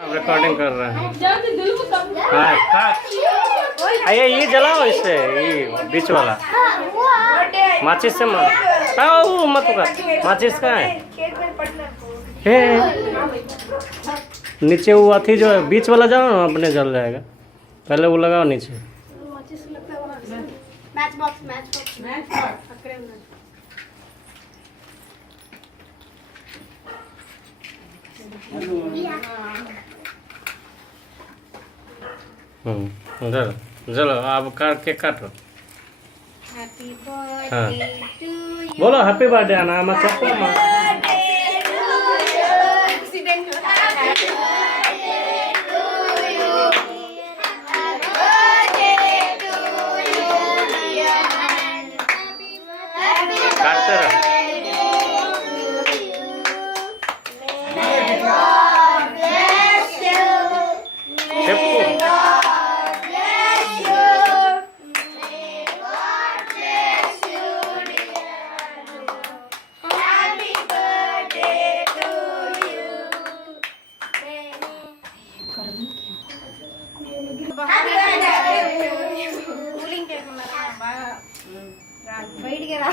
Recording कर रहे हैं। हाँ का ये जलाओ इससे, ये बीच वाला माचिस से मत। हाँ वो मत होगा, माचिस का है। नीचे वो अथी जो है बीच वाला जाओ ना, अपने जल जाएगा। पहले वो लगाओ नीचे। मैच बॉक्स चलो चलो आप काट के काटो। हैप्पी हाँ बर्थडे टू यू। बोलो हैप्पी बर्थडे आना मत चप्पल मार। काटते रहो। కూలింగ్ కేక్ బయటికి రా